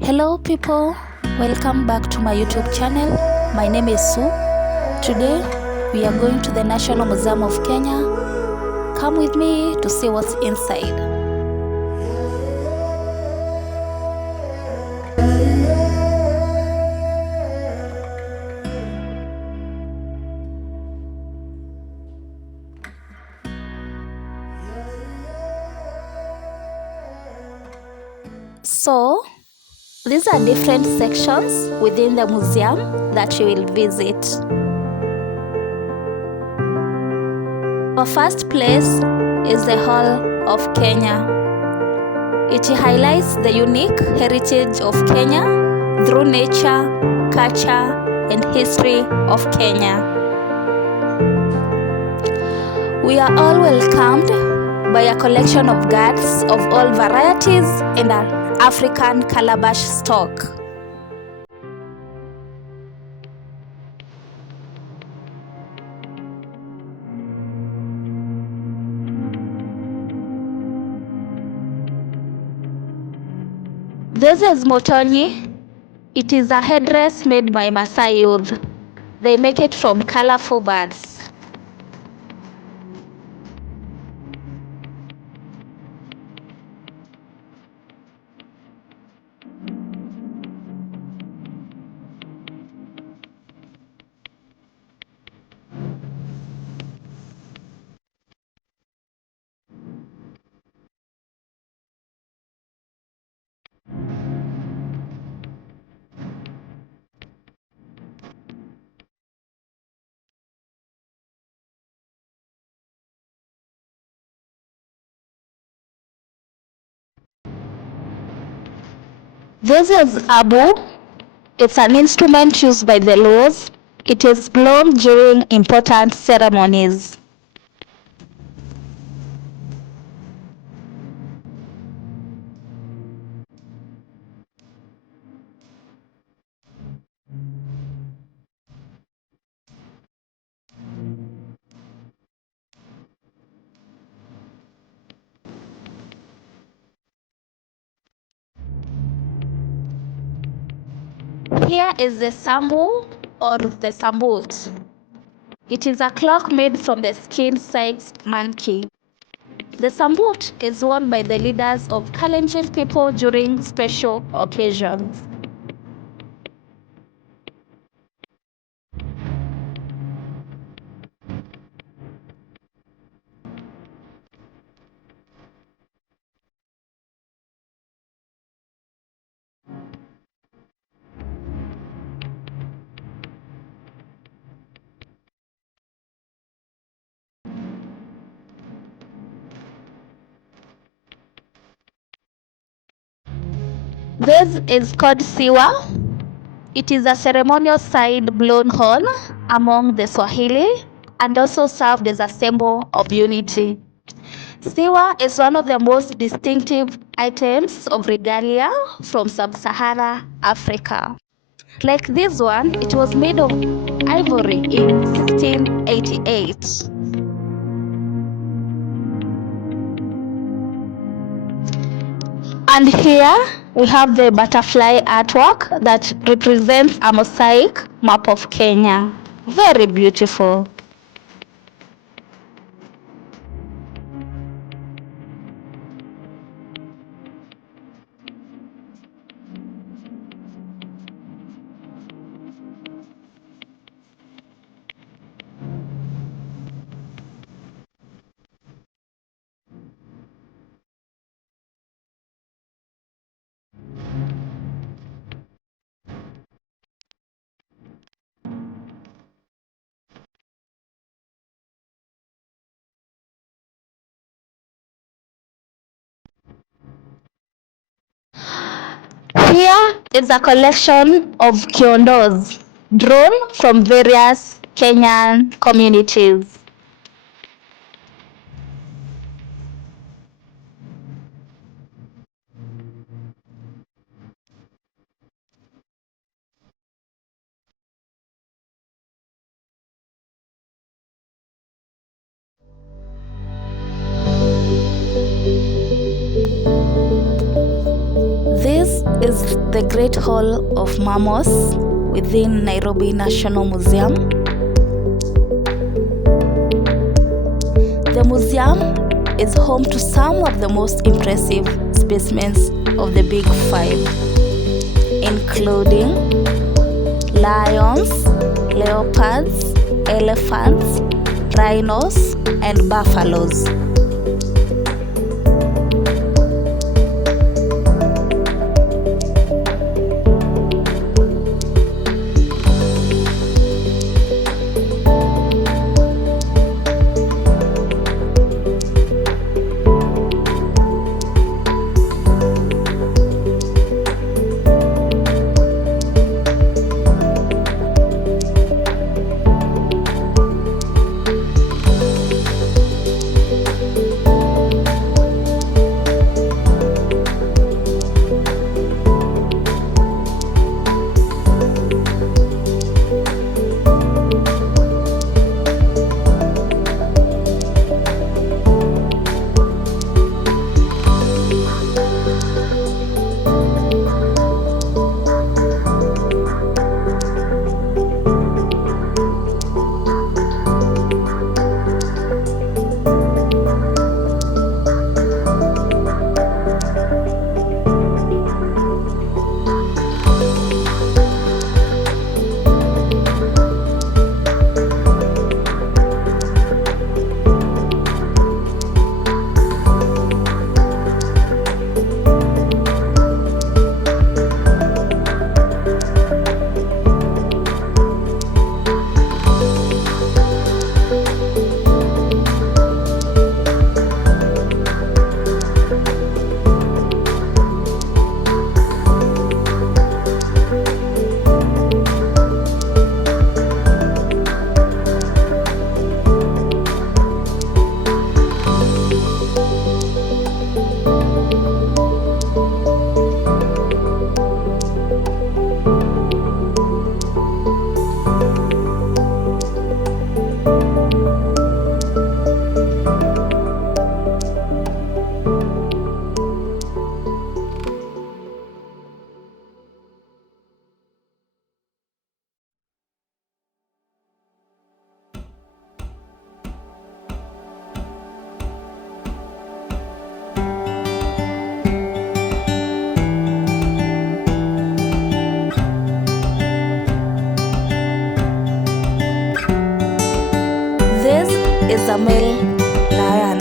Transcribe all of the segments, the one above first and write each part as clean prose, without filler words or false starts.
Hello people, welcome back to my YouTube channel. My name is Sue. Today we are going to the National Museum of Kenya. Come with me to see what's inside. So, these are different sections within the museum that you will visit. Our first place is the Hall of Kenya. It highlights the unique heritage of Kenya through nature, culture, and history of Kenya. We are all welcomed by a collection of gods of all varieties and an African calabash stock. This is Motonyi. It is a headdress made by Maasai youth. They make it from colorful birds. This is Abu. It's an instrument used by the Luos. It is blown during important ceremonies. Here is the sambu or the sambut. It is a clock made from the skin-sized monkey. The sambut is worn by the leaders of Kalenjin people during special occasions. This is called siwa. It is a ceremonial side-blown horn among the Swahili and also served as a symbol of unity. Siwa is one of the most distinctive items of regalia from sub-Sahara Africa. Like this one, it was made of ivory in 1688. And here we have the butterfly artwork that represents a mosaic map of Kenya. Very beautiful. Here is a collection of kiondos drawn from various Kenyan communities. This is the Great Hall of Mammals within Nairobi National Museum. The museum is home to some of the most impressive specimens of the Big Five, including lions, leopards, elephants, rhinos, and buffaloes. Is a male lion.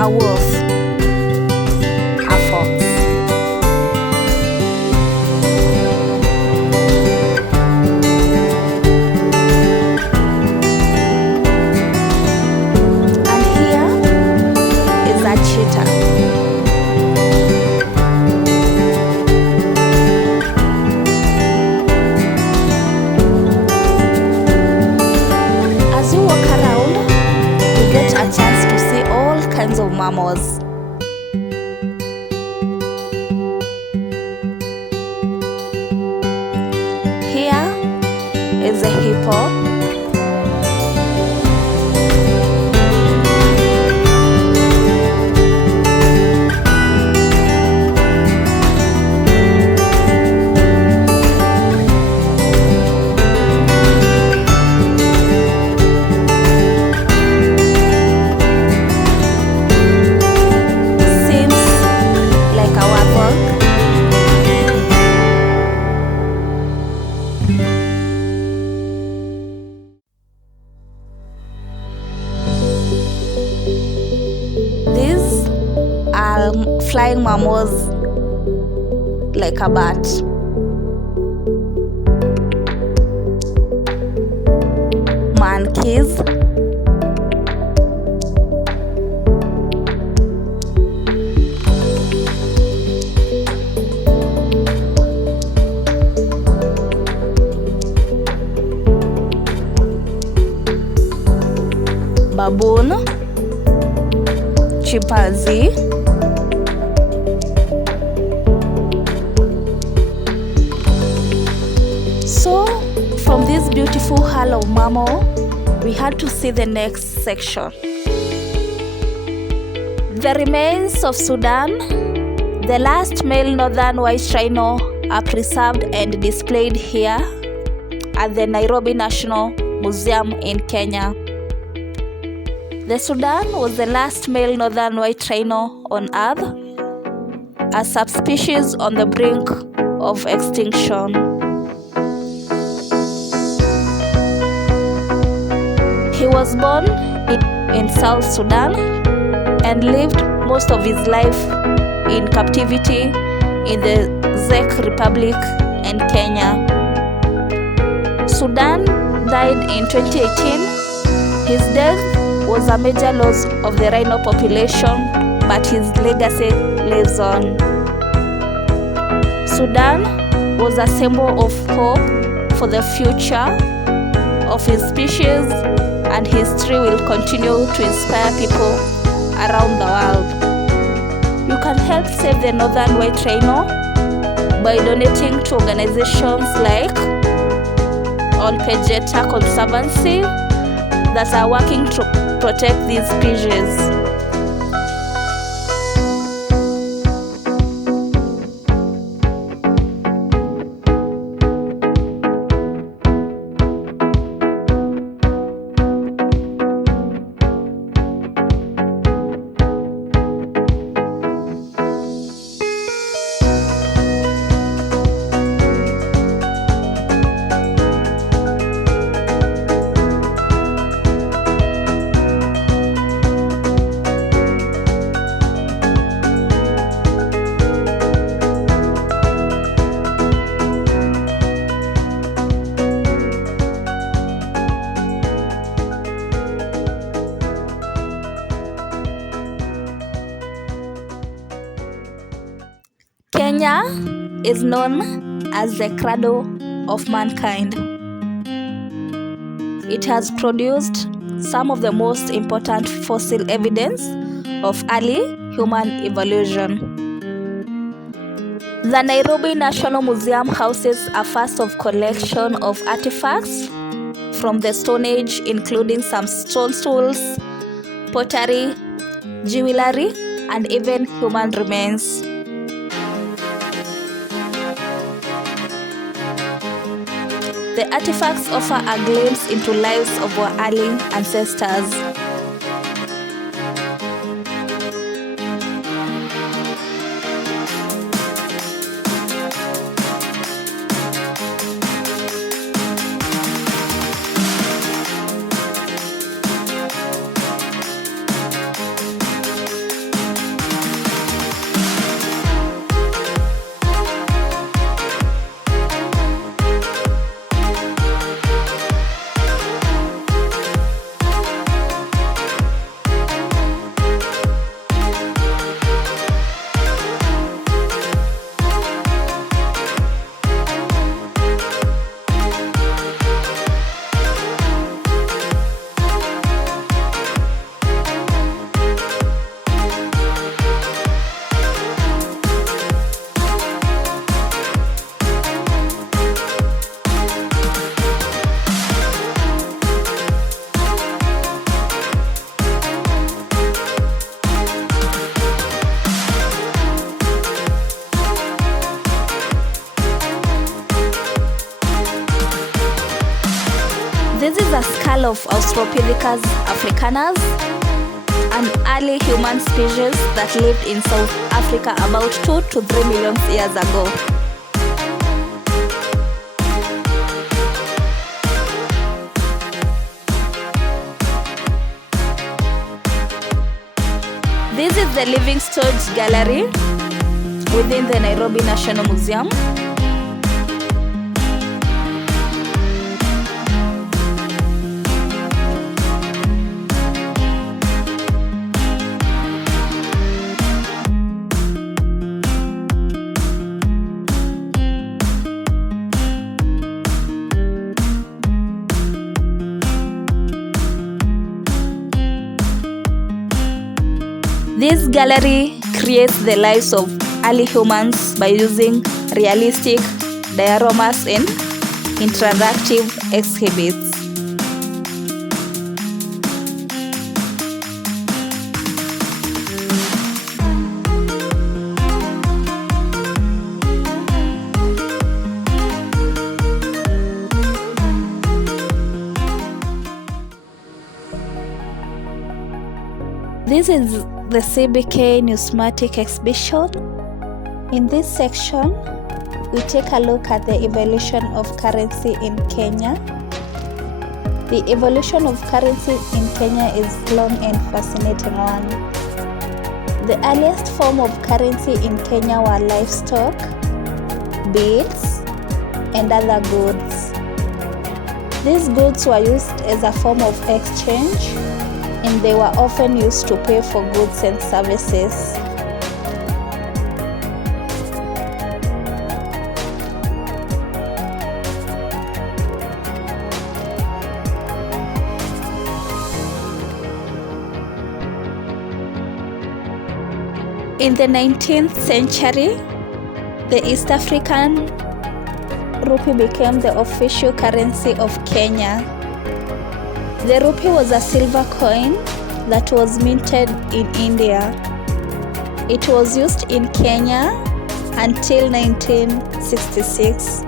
A wolf, a fox. And here is a cheetah. As you walk around, you get a chance to see all kinds of mammals. Here is a hippo. flying mammals like a bat. Monkeys, baboon, chimpanzee, so from this beautiful Hall of Mammal, we had to see the next section. The remains of Sudan, the last male northern white rhino, are preserved and displayed here at the Nairobi National Museum in Kenya. The Sudan was the last male northern white rhino on Earth, a subspecies on the brink of extinction. He was born in South Sudan and lived most of his life in captivity in the Czech Republic and Kenya. Sudan died in 2018. His death was a major loss of the rhino population, but his legacy lives on. Sudan was a symbol of hope for the future of his species, and history will continue to inspire people around the world. You can help save the northern white rhino by donating to organizations like Olpejeta Conservancy that are working to protect these species. Kenya is known as the Cradle of Mankind. It has produced some of the most important fossil evidence of early human evolution. The Nairobi National Museum houses a vast collection of artifacts from the Stone Age, including some stone tools, pottery, jewelry, and even human remains. The artifacts offer a glimpse into lives of our early ancestors. This is a skull of Australopithecus africanus, an early human species that lived in South Africa about 2 to 3 million years ago. This is the living storage gallery within the Nairobi National Museum. This gallery creates the lives of early humans by using realistic dioramas and interactive exhibits. This is the CBK Numismatic Exhibition. In this section, we take a look at the evolution of currency in Kenya. The evolution of currency in Kenya is long and fascinating one. The earliest form of currency in Kenya were livestock, beads, and other goods. These goods were used as a form of exchange, and they were often used to pay for goods and services. In the 19th century, the East African rupee became the official currency of Kenya. The rupee was a silver coin that was minted in India. It was used in Kenya until 1966,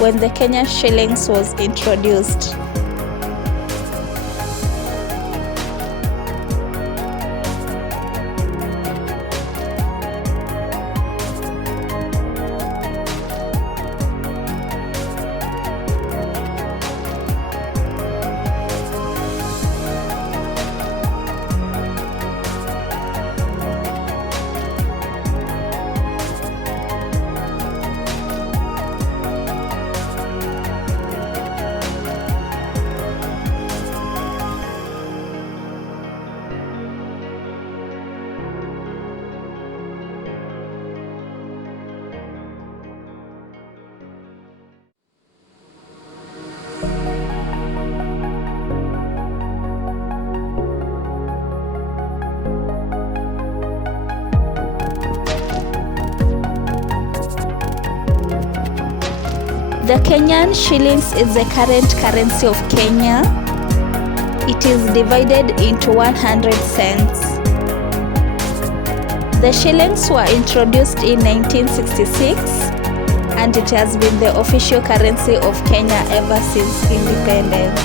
when the Kenyan shillings was introduced. The Kenyan shillings is the current currency of Kenya. It is divided into 100 cents. The shillings were introduced in 1966, and it has been the official currency of Kenya ever since independence.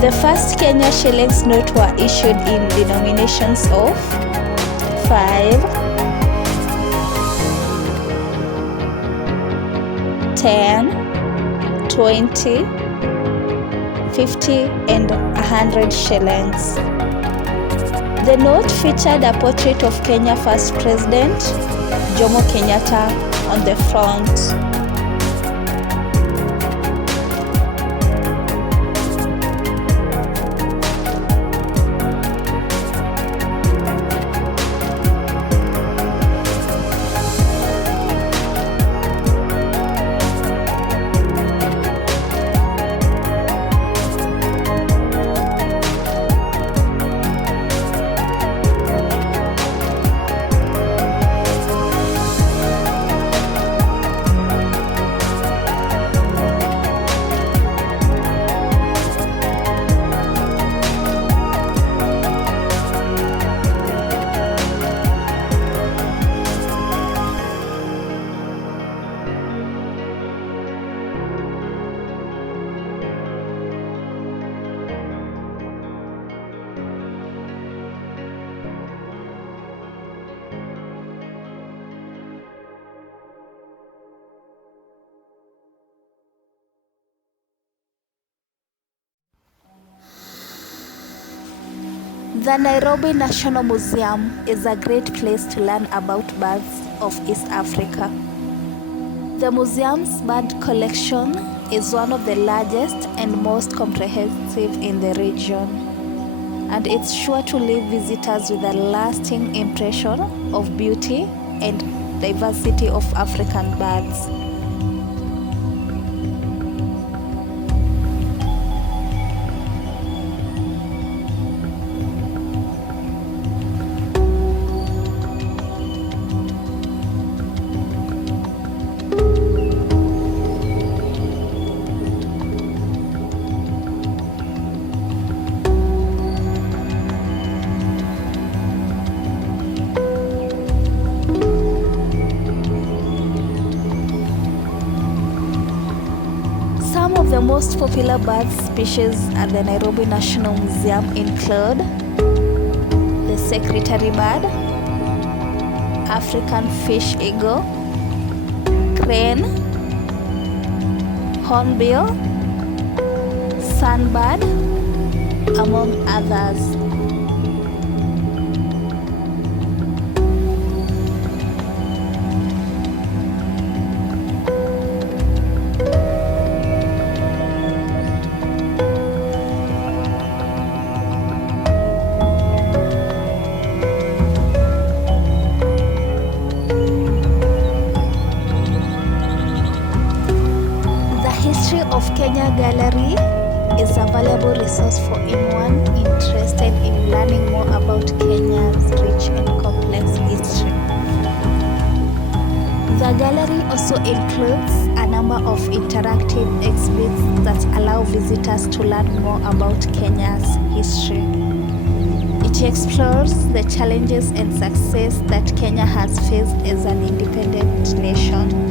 The first Kenya shillings note were issued in denominations of 5, 10, 20, 50, and 100 shillings. The note featured a portrait of Kenya's first president, Jomo Kenyatta, on the front. The Nairobi National Museum is a great place to learn about birds of East Africa. The museum's bird collection is one of the largest and most comprehensive in the region, and it's sure to leave visitors with a lasting impression of beauty and diversity of African birds. Some of the most popular bird species at the Nairobi National Museum include the secretary bird, African fish eagle, crane, hornbill, sunbird, among others. Of Kenya Gallery is a valuable resource for anyone interested in learning more about Kenya's rich and complex history. The gallery also includes a number of interactive exhibits that allow visitors to learn more about Kenya's history. It explores the challenges and success that Kenya has faced as an independent nation.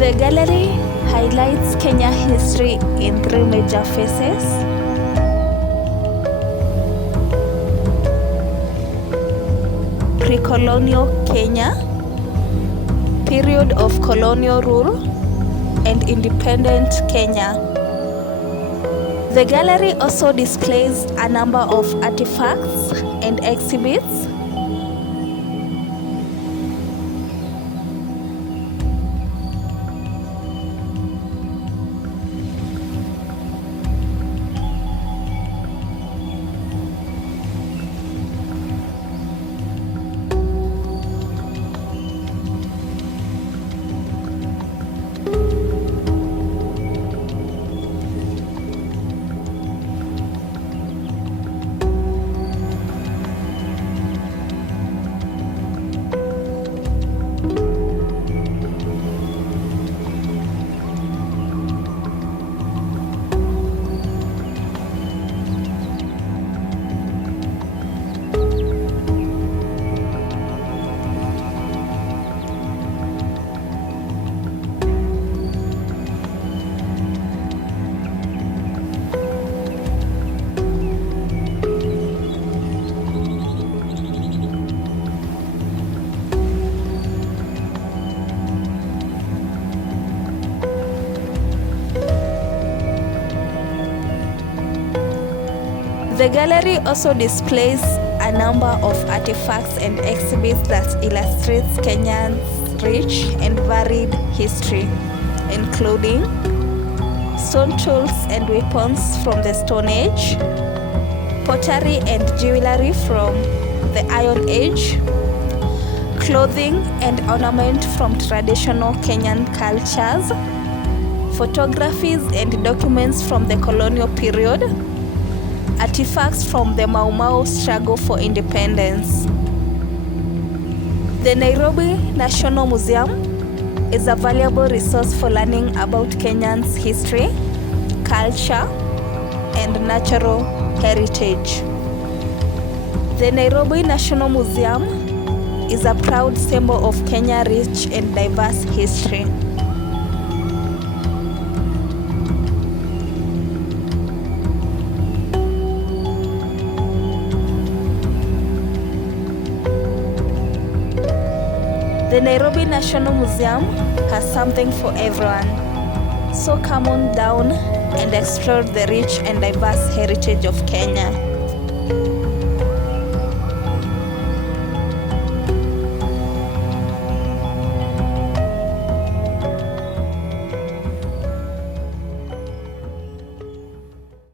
The gallery highlights Kenya history in three major phases: pre-colonial Kenya, period of colonial rule, and independent Kenya. The gallery also displays a number of artifacts and exhibits The gallery also displays a number of artifacts and exhibits that illustrates Kenya's rich and varied history, including stone tools and weapons from the Stone Age, pottery and jewelry from the Iron Age, clothing and ornament from traditional Kenyan cultures, photographies and documents from the colonial period, artifacts from the Mau Mau struggle for independence. The Nairobi National Museum is a valuable resource for learning about Kenyans' history, culture, and natural heritage. The Nairobi National Museum is a proud symbol of Kenya's rich and diverse history. The Nairobi National Museum has something for everyone. So come on down and explore the rich and diverse heritage of Kenya.